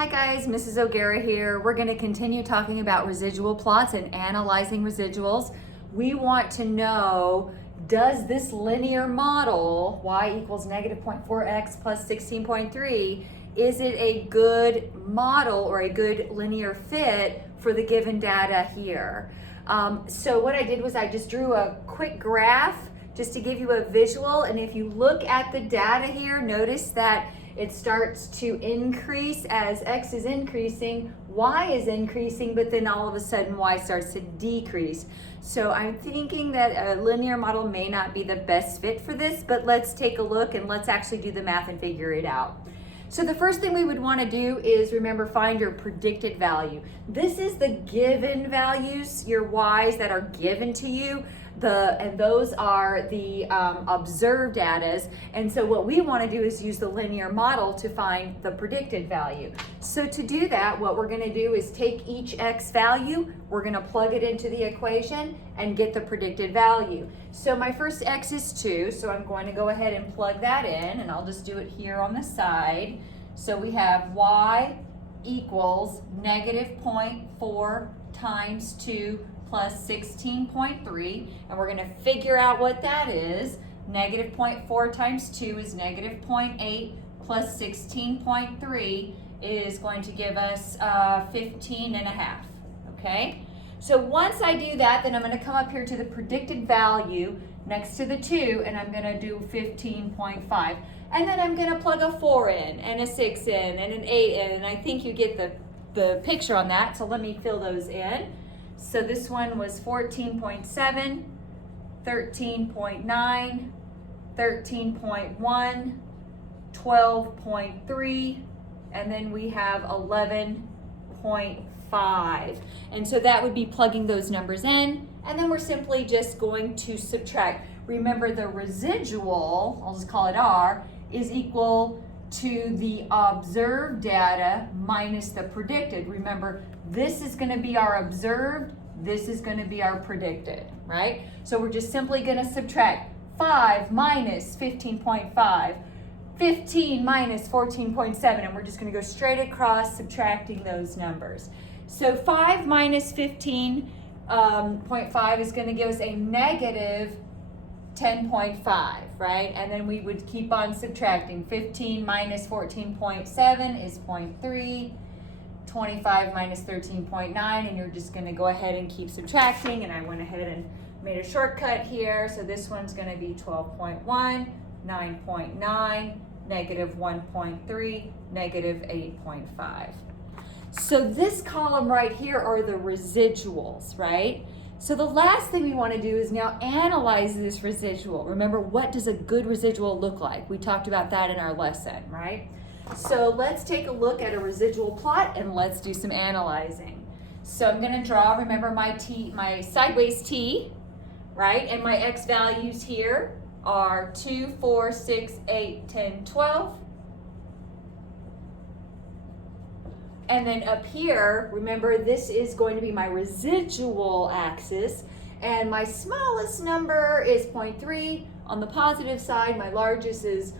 Hi guys, Mrs. O'Gara here. We're going to continue talking about residual plots and analyzing residuals. We want to know, does this linear model, y equals negative 0.4x plus 16.3, is it a good model or a good linear fit for the given data here? So what I did was I just drew a quick graph just to give you a visual, and if you look at the data here, notice that it starts to increase as x is increasing, y is increasing, but then all of a sudden y starts to decrease. So I'm thinking that a linear model may not be the best fit for this, but let's take a look and let's actually do the math and figure it out. So the first thing we would want to do is, remember, find your predicted value. This is the given values, your y's that are given to you, and those are the observed datas. And so what we want to do is use the linear model to find the predicted value. So to do that, what we're going to do is take each x value, we're going to plug it into the equation and get the predicted value. So my first x is 2, so I'm going to go ahead and plug that in, and I'll just do it here on the side. So we have y equals negative 0.4 times 2 plus 16.3, and we're going to figure out what that is. Negative 0.4 times 2 is negative 0.8 plus 16.3 is going to give us 15.5, okay? So once I do that, then I'm going to come up here to the predicted value next to the 2, and I'm going to do 15.5. And then I'm going to plug a 4 in, and a 6 in, and an 8 in, and I think you get the picture on that, so let me fill those in. So this one was 14.7, 13.9, 13.1, 12.3, and then we have 11.5. And so that would be plugging those numbers in, and then we're simply just going to subtract. Remember, the residual, I'll just call it R, is equal to the observed data minus the predicted. Remember, this is going to be our observed, this is going to be our predicted, right? So we're just simply going to subtract 5 minus 15.5, 15 minus 14.7, and we're just going to go straight across subtracting those numbers. So 5 minus 15.5 is going to give us a negative 10.5, right? And then we would keep on subtracting. 15 minus 14.7 is 0.3, 25 minus 13.9, and you're just going to go ahead and keep subtracting, and I went ahead and made a shortcut here. So this one's going to be 12.1, 9.9, negative 1.3, negative 8.5. So this column right here are the residuals, right? So the last thing we want to do is now analyze this residual. Remember, what does a good residual look like? We talked about that in our lesson, right? So let's take a look at a residual plot and let's do some analyzing. So I'm going to draw, remember, my sideways T, right? And my x values here are 2, 4, 6, 8, 10, 12. And then up here, remember, this is going to be my residual axis, and my smallest number is 0.3. On the positive side, my largest is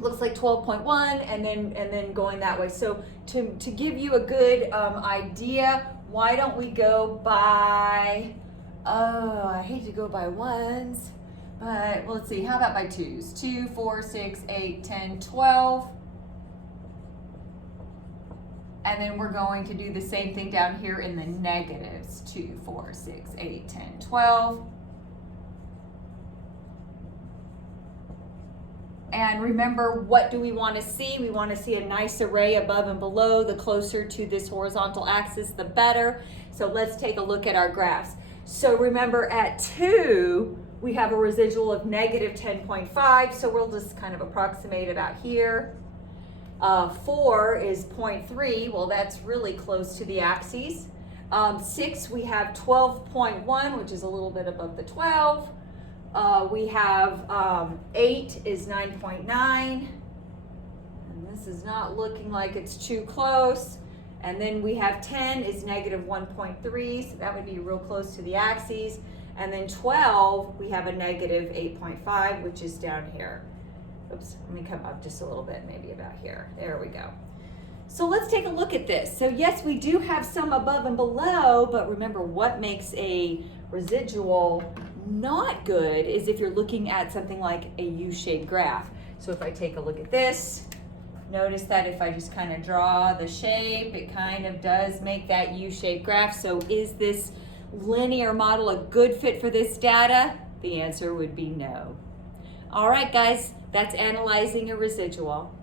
looks like 12.1, and then going that way. So to give you a good idea, why don't we go by, I hate to go by ones, but well, let's see, how about by twos? 2, 4, 6, 8, 10, 12. And then we're going to do the same thing down here in the negatives. 2, 4, 6, 8, 10, 12. And remember, what do we want to see? We want to see a nice array above and below. The closer to this horizontal axis, the better. So let's take a look at our graphs. So remember, at 2, we have a residual of negative 10.5. So we'll just kind of approximate about here. 4 is 0.3, well, that's really close to the axes. 6, we have 12.1, which is a little bit above the 12. We have 8 is 9.9, and this is not looking like it's too close. And then we have 10 is negative 1.3, so that would be real close to the axes. And then 12, we have a negative 8.5, which is down here. Oops, let me come up just a little bit, maybe about here. There we go. So let's take a look at this. So yes, we do have some above and below, but remember what makes a residual not good is if you're looking at something like a U-shaped graph. So if I take a look at this, notice that if I just kind of draw the shape, it kind of does make that U-shaped graph. So is this linear model a good fit for this data? The answer would be no. All right, guys, that's analyzing a residual.